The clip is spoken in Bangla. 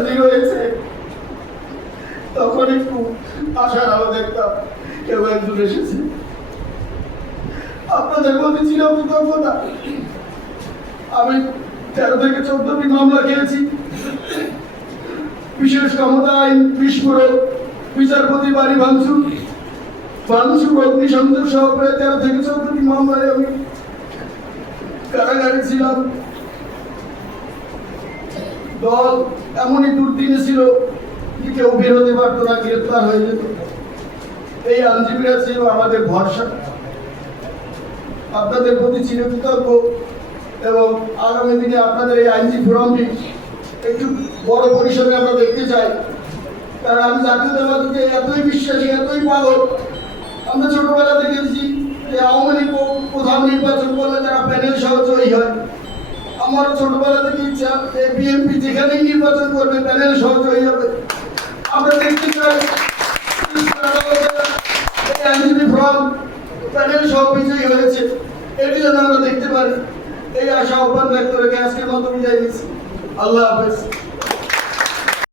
স্বাধীন হয়েছে, তখন একটু আশার আলো দেখতাম কেউ একজন এসেছে। আপনাদের প্রতি ছিল কৃতজ্ঞতা। আমি 13 থেকে 14টি মামলা খেয়েছি। বিশেষ ক্ষমতা আইন বিস্ফোরক, বিচারপতি বাড়ি ভাঙচুর, অগ্নিসংযোগ সহ প্রায় 13 থেকে 14টি মামলায় আমি কারাগারে ছিলাম। দল এমনই দুর্দিনে ছিল যে কেউ বের হতে পারতো না, গ্রেপ্তার হয়ে যেত। এই আইনজীবীরা ছিল আমাদের ভরসা। আপনাদের প্রতি ছিল কৃতজ্ঞ এবং আগামী দিনে আপনাদের এই আইনজীবী ফোরামটি একটু বড় পরিসরে আমরা দেখতে চাই। কারণ আমি জাতীয়তাবাদীতে এতই বিশ্বাসী, এতই পাগল। আমরা ছোটবেলা দেখেছি যে আওয়ামী লীগ প্রধান নির্বাচন করলে তারা প্যানেল সহ জয়ী হয়। আমারও ছোটবেলা থেকে ইচ্ছা যে বিএনপি যেখানেই নির্বাচন করবে প্যানেল সহ জয়ী হবে। আমরা দেখতে চাই এই আইনজীবী ফোরাম প্যানেল সহ বিজয়ী হয়েছে, এটি যেন আমরা দেখতে পারি। এই আশা আহ্বান ব্যক্ত রেখে আজকের মতো বিদায় নিচ্ছি। আল্লাহ হাফেজ।